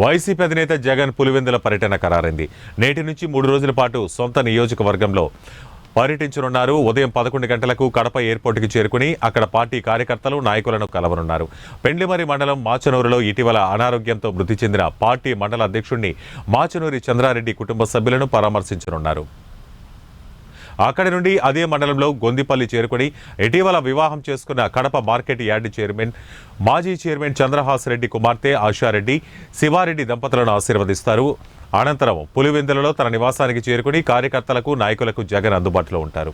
YCP అధినేత జగన్ పులివెందుల పర్యటన ఖరారైంది. నేటి నుంచి 3 రోజుల పాటు సొంత నియోజకవర్గంలో పర్యటించనున్నారు. ఉదయం 11 గంటలకు కడప ఎయిర్పోర్టుకి చేరుకుని అక్కడ పార్టీ కార్యకర్తలు, నాయకులను కలవనున్నారు. పెండ్లిమర్రి మండలం మాచనూరులో ఇటీవల అనారోగ్యంతో మృతి చెందిన పార్టీ మండల అధ్యక్షుడిని మాచనూరి చంద్రారెడ్డి కుటుంబ సభ్యులను పరామర్శించనున్నారు. అక్కడి నుండి అదే మండలంలో గొందిపల్లి చేరుకుని ఇటీవల వివాహం చేసుకున్న కడప మార్కెట్ యార్డ్ చైర్మన్, మాజీ చైర్మన్ చంద్రహాస్ రెడ్డి కుమార్తె ఆశారెడ్డి, శివారెడ్డి దంపతులను ఆశీర్వదిస్తారు. అనంతరం పులివెందులలో తన నివాసానికి చేరుకుని కార్యకర్తలకు, నాయకులకు జగన్ అందుబాటులో ఉంటారు.